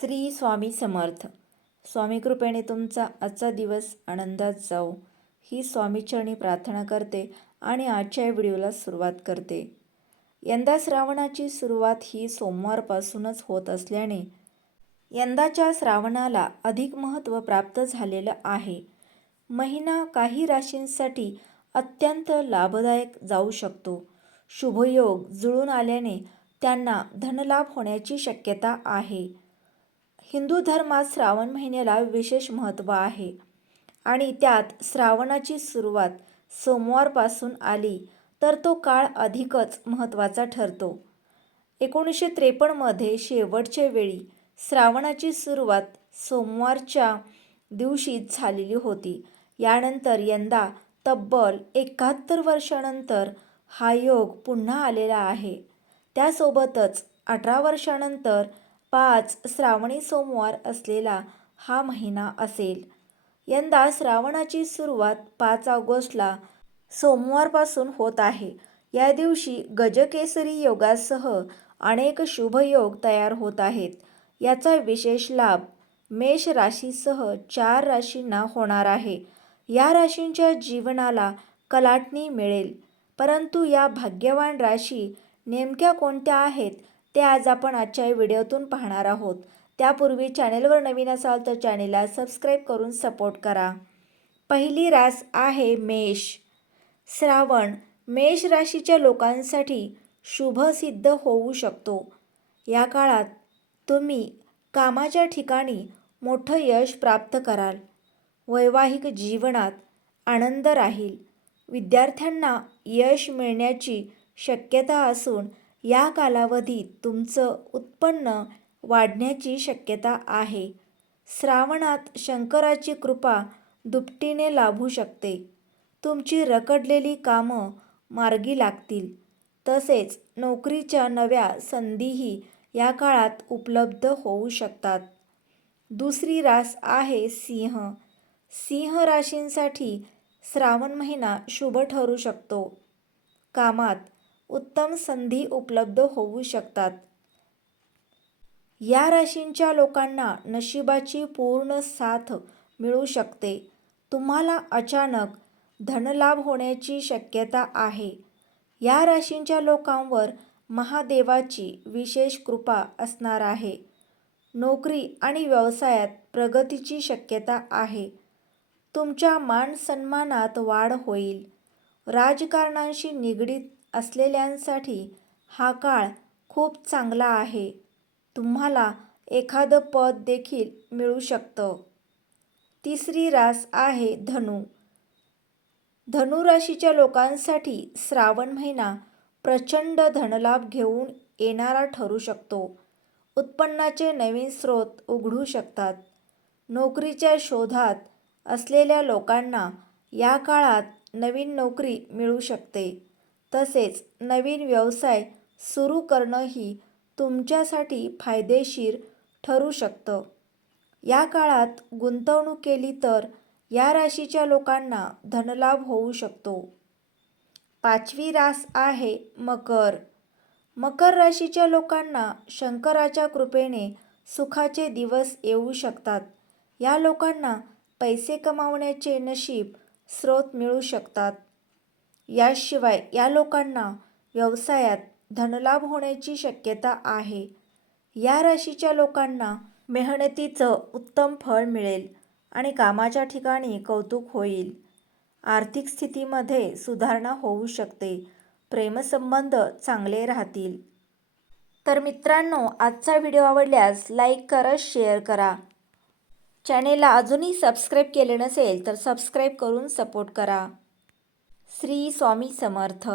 श्री स्वामी समर्थ. स्वामी कृपेने तुमचा आजचा दिवस आनंदात जाऊ ही स्वामीचरणी प्रार्थना करते आणि आजच्या व्हिडिओला सुरुवात करते. यंदा श्रावणाची सुरुवात ही सोमवारपासूनच होत असल्याने यंदाच्या श्रावणाला अधिक महत्त्व प्राप्त झालेलं आहे. महिना काही राशींसाठी अत्यंत लाभदायक जाऊ शकतो. शुभयोग जुळून आल्याने त्यांना धनलाभ होण्याची शक्यता आहे. हिंदू धर्मात श्रावण महिन्याला विशेष महत्त्व आहे. आणि त्यात श्रावणाची सुरुवात सोमवारपासून आली तर तो काळ अधिकच महत्त्वाचा ठरतो. एकोणीसशे त्रेपन्नमध्ये शेवटच्या वेळी श्रावणाची सुरुवात सोमवारच्या दिवशी झालेली होती. यानंतर यंदा तब्बल एकाहत्तर वर्षानंतर हा योग पुन्हा आलेला आहे. त्यासोबतच अठरा वर्षानंतर पाच श्रावणी सोमवार असलेला हा महिना असेल. यंदा श्रावणाची सुरुवात पाच ऑगस्टला सोमवारपासून होत आहे. या दिवशी गजकेसरी योगासह अनेक शुभयोग तयार होत आहेत. याचा विशेष लाभ मेष राशीसह चार राशींना होणार आहे. या राशींच्या जीवनाला कलाटणी मिळेल. परंतु या भाग्यवान राशी नेमक्या कोणत्या आहेत ते आज आपण आजच्या व्हिडिओतून पाहणार आहोत. त्यापूर्वी चॅनेलवर नवीन असाल तर चॅनेलला सबस्क्राईब करून सपोर्ट करा. पहिली रास आहे मेष. श्रावण मेष राशीच्या लोकांसाठी शुभ सिद्ध होऊ शकतो. या काळात तुम्ही कामाच्या ठिकाणी मोठं यश प्राप्त कराल. वैवाहिक जीवनात आनंद राहील. विद्यार्थ्यांना यश मिळण्याची शक्यता असून या कालावधीत तुमचं उत्पन्न वाढण्याची शक्यता आहे. श्रावणात शंकराची कृपा दुपटीने लाभू शकते. तुमची रखडलेली कामं मार्गी लागतील. तसेच नोकरीच्या नव्या संधीही या काळात उपलब्ध होऊ शकतात. दुसरी रास आहे सिंह. सिंह राशींसाठी श्रावण महिना शुभ ठरू शकतो. कामात उत्तम संधी उपलब्ध होऊ शकतात. या राशींच्या लोकांना नशिबाची पूर्ण साथ मिळू शकते. तुम्हाला अचानक धनलाभ होण्याची शक्यता आहे. या राशींच्या लोकांवर महादेवाची विशेष कृपा असणार आहे. नोकरी आणि व्यवसायात प्रगतीची शक्यता आहे. तुमच्या मान सन्मानात वाढ होईल. राजकारणांशी निगडीत असलेल्यांसाठी हा काळ खूप चांगला आहे. तुम्हाला एखादं पद देखील मिळू शकतं. तिसरी रास आहे धनु. धनुराशीच्या लोकांसाठी श्रावण महिना प्रचंड धनलाभ घेऊन येणारा ठरू शकतो. उत्पन्नाचे नवीन स्रोत उघडू शकतात. नोकरीच्या शोधात असलेल्या लोकांना या काळात नवीन नोकरी मिळू शकते. तसेच नवीन व्यवसाय सुरू करणंही तुमच्यासाठी फायदेशीर ठरू शकतं. या काळात गुंतवणूक केली तर या राशीच्या लोकांना धनलाभ होऊ शकतो. पाचवी रास आहे मकर. मकर राशीच्या लोकांना शंकराच्या कृपेने सुखाचे दिवस येऊ शकतात. या लोकांना पैसे कमावण्याचे नशीब स्रोत मिळू शकतात. याशिवाय या लोकांना व्यवसायात धनलाभ होण्याची शक्यता आहे. या राशीच्या लोकांना मेहनतीचं उत्तम फळ मिळेल आणि कामाच्या ठिकाणी कौतुक होईल. आर्थिक स्थितीमध्ये सुधारणा होऊ शकते. प्रेमसंबंध चांगले राहतील. तर मित्रांनो आजचा व्हिडिओ आवडल्यास लाईक करा शेअर करा. चॅनेलला अजूनही सबस्क्राईब केले नसेल तर सबस्क्राईब करून सपोर्ट करा. श्री स्वामी समर्थ.